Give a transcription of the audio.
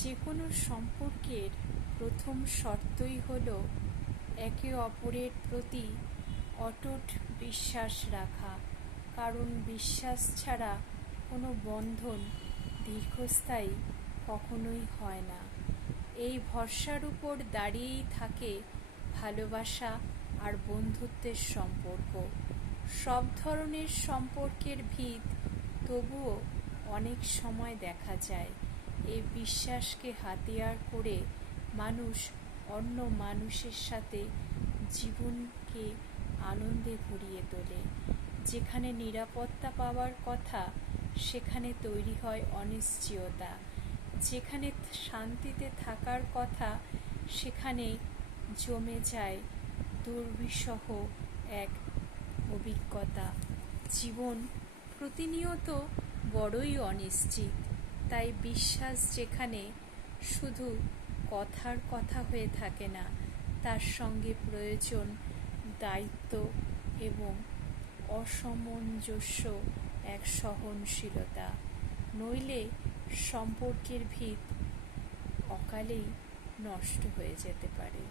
যে কোনো সম্পর্কের প্রথম শর্তই হলো একে অপরের প্রতি অটুট বিশ্বাস রাখা, কারণ বিশ্বাস ছাড়া কোনো বন্ধন দীর্ঘস্থায়ী কখনোই হয় না। এই ভরসার উপর দাঁড়িয়েই থাকে ভালোবাসা আর বন্ধুত্বের সম্পর্ক। সব ধরনের সম্পর্কের ভিত তবুও অনেক সময় দেখা যায় এই বিশ্বাসকে হাতিয়ার করে মানুষ অন্য মানুষের সাথে জীবনকে আনন্দে ভরিয়ে তোলে। যেখানে নিরাপত্তা পাওয়ার কথা সেখানে তৈরি হয় অনিশ্চয়তা, যেখানে শান্তিতে থাকার কথা সেখানে জমে যায় দুর্বিষহ এক অভিজ্ঞতা। জীবন প্রতিনিয়ত বড়ই অনিশ্চিত, তাই বিশ্বাস যেখানে শুধু কথার কথা হয়ে থাকে না, তার সঙ্গে প্রয়োজন দায়িত্ব এবং অসামঞ্জস্য এক সহনশীলতা, নইলে সম্পর্কের ভিত অকালেই নষ্ট হয়ে যেতে পারে।